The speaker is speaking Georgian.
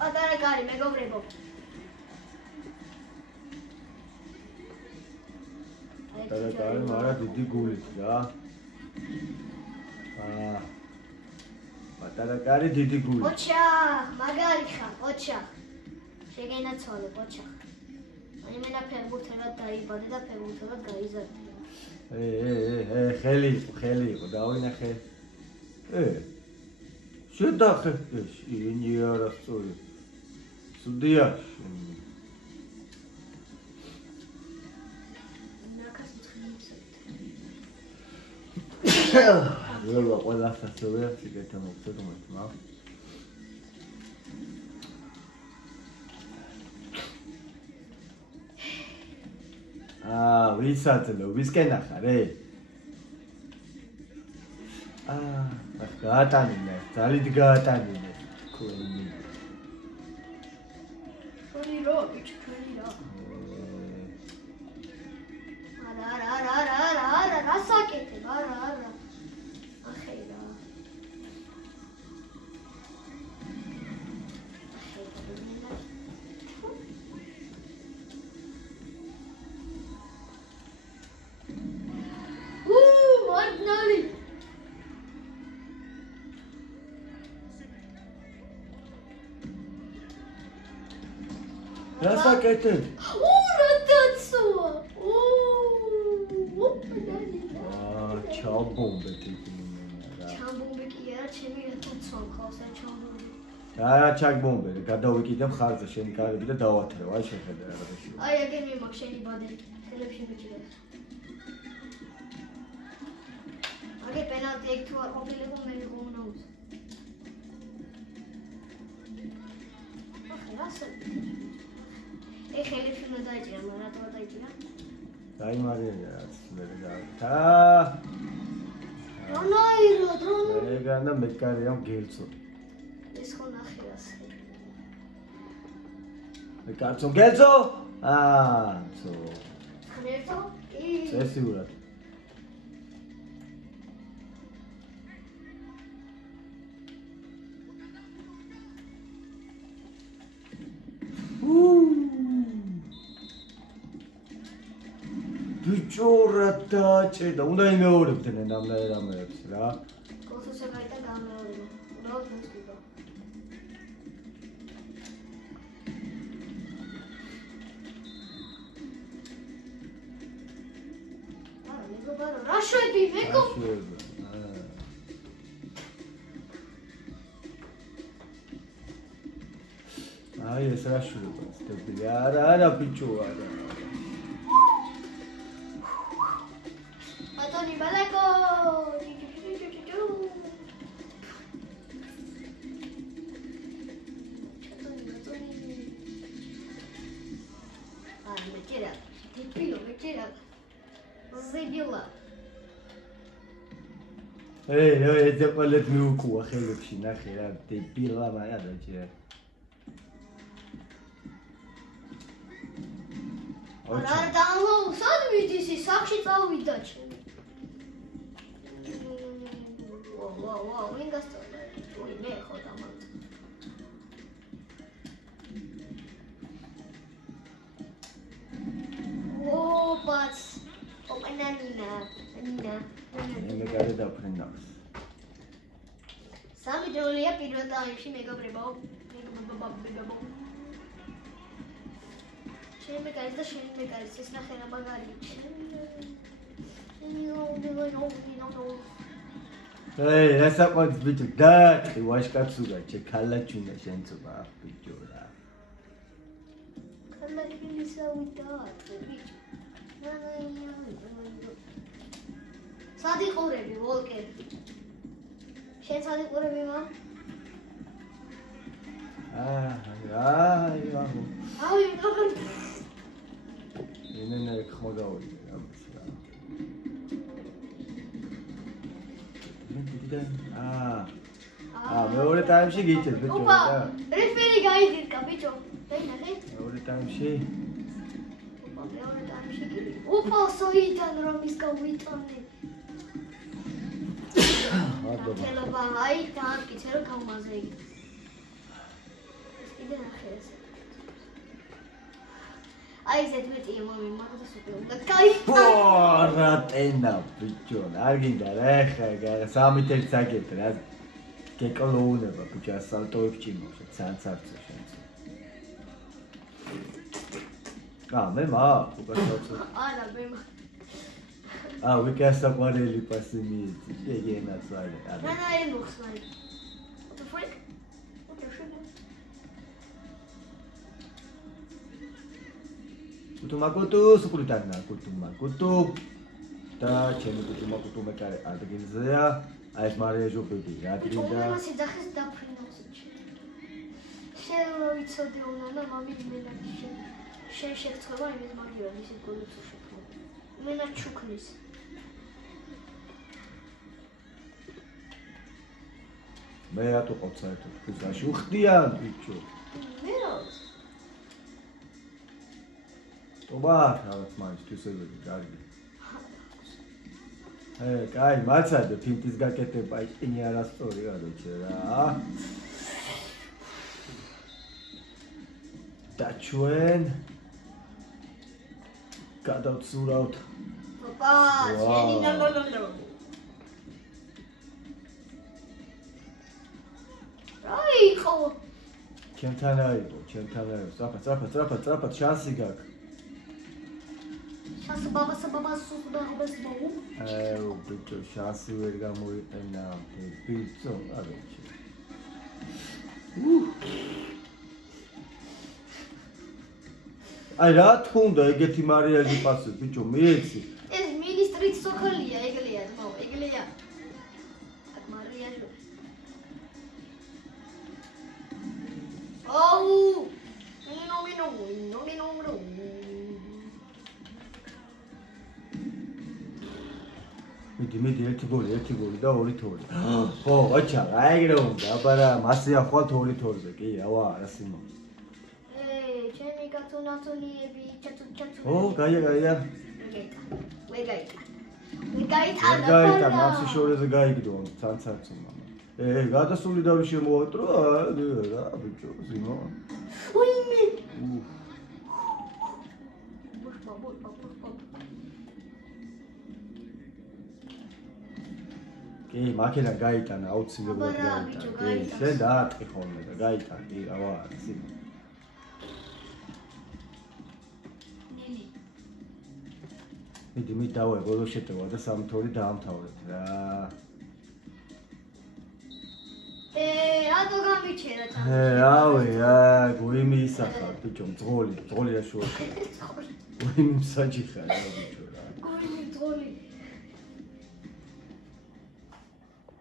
პატარა კარი მეგობრებო. პატარა კარი, მაგრამ დიდი გულით რა. პატარა კარი დიდი გულით. ოჩა, მაგარი ხარ, ოჩა. შეგენაცვალე, ოჩა. იმენა ფეხბურთელად დაიბადე და ფეხბურთელად გაიზარდე. ხელი იყო, დავინახე. შედახე, ინი არა სწორი. სუდია. ნაკას ცხინიცეთ. ველა ყველა სასწორია, სიგარეტა მოგწევ თმა. ვისაძლო, ვისკენ ახარ, გაატანინე, ძალით გაატანინე, თქვენი. თქვენი რა, ბიჭი, თქვენი რა. არა, რასაკეთებ, არა. ახლა. Ordinary. რასაკეთებ? რატაცოა? ჩავბომბე თვითონ. ჩავბომბე კი არა, ჩემი რატაცოა ხავს ეს ჩავბომბე. რა ჩაგბომბე, გადავიკიდე მხარზე შენი კარები და დავათრევ, აი შეხედე რაღაცა. აი აგერ მიმაქ შენი ბადე, ტელეფონში ბიჭია. აგერ პენალტი ეგ თუ არ ყოფილიყო მე მიგონა უც. ახლა რასა? ხელი ფილმ დაიჭირა, მაგრამ რატო დაიჭირა? დაიმარია რაც მე და რონაიროდ ეგან და მეკარია გელცო. ეს ხო ნახე ასე. მეკაცო გელცო? ცო. ხნერთო? წესიურად. ბიჭორა დაჭედა, უნდა იმეორებდნენ ამ რამეებს რა. კოსოზე გაიტა გამეორება. უბრალოდ მოსკიდა. მეგობარო, რა შვები, მეგო? აი ეს რა შვება, სტეპილი. არა, ბიჭო, არა. Tony Baleko! Me tira. Te pido, me tira. Забила. это палет мюку, ахелепши, нахера, ты пила моя доча. არა დაალო, სად მიდის ის სახში წავიდა ჩემი. ვაუ, ვინ გასწავლა? ой, მე ხო დამალ. ბაც. ნანა. მე გადე დაფრენდა. სამი დროულია პირველ ტაიმში მეგობრებო. Şöyle geldi, şöyle geldi. Sesine xeyra bagari. Essa pode bicho da, eu acho que a tsuga, che kala chunga shensu ba bicho da. Kala chunga sauda, bicho. Sadi qorebi, volker. Shen sadi qorebi ma? Ay, Yine kmoda oldu ya mesela. მეორე ტაიმში გიჭირ ბიჭო. ოპა, რეფერი გაიძირკა ბიჭო. დაინახე? მეორე ტაიმში. ოპა, მეორე ტაიმში გიჭირ. ოპა, სოიდან რომ ის გავიტანე. ხელობა, აი, დაამკიცე რომ გავმაზე იგი. ეს კიდე აი ზედ მეტია მომი მაგას უკვე უნდა გაიტანო. რა ტენა ბიჭო, არ გინდა რა ხა სამი თერცაკეთ რა. გეკოლოუნება ბიჭო ასალტოებს ჭიმავს, ცანცარცე შენს. მე უკაცრავ. არა, მე ვიკასაყვარელი პასი მიეცი, შეგენაც არა. რა მოხსნარი. What the freak? What the shit? კუტუმაკუტუ, სუკრიტანა, კუტუმაკუტუ. და ჩემი კუტუმაკუტუ მეკარე ადგილზეა. აი ეს მარია ჟუბები, რა გინდა? თუმცა სიძახის დაფრინავს ეჩი. შენ რო იცოდე უნდა მამი მენაჩი. შენ შეგწყვება იმის მაგივრად ისე გოლიც უშეთქო. მენა ჩუქნის. მე რატო ყოფ საერთოდ ფიზაში უხდიან ბიჭო. მე როც. ტობა, რაღაც მაინც თვისებები კარგი. კაი, მაცადე ფინტის გაკეთება, იკინი არასწორი გადაჭე რა. და ჩვენ გადავცურავთ. პაპა, შენი ნოლოლოლო. აი, ხო. ჩემთან აიყო, სწრაფად, შანსი გაქვს. შანსი ბაბა სუსუდაღებას მოვუ. ბიჭო, შანსი ვერ გამოიყენა, ბიჭო, არჩი. აი რა თქმა უნდა, ეგეთი მარიაჟი პასი, ბიჭო, მიეცი. ეს მინისტრიც სოხალია, ეგლია, ძმაო, ეგლია. აქ მარიაჟო. აუ! ნო. მიდი, ერთი გოლი და 2-2. ხო, აჩა, აი რა უნდა, აბარა, მასია ხვალ 2-2-ზე, კი, ავა, რა სიმო. ჩემი კაცუნაცუნიები, ჩაცუ. გაია. ვეგაიტა, მასი შორეზე გაიგდო, ცანცარცო მამა. გადასული დავი შემოვატრო, რა, ბიჭო, სიმო. უიმე. კი, მაქენა გაიტანა, აუცილებლად გაიტანა. შენ დაარტყი ხოლმე და გაიტანა, კი, ავა, სიმო. მიდი დავე, ბოლო შეტევა და 3-2 დაამთავრეთ რა. რატო გამიჩერა თან? რავი, გუიმი ისახა, ბიჭო, მძღოლი რა შუა. გუიმი მსაჯი ხარ, რა ბიჭო რა. გუიმი მძღოლი.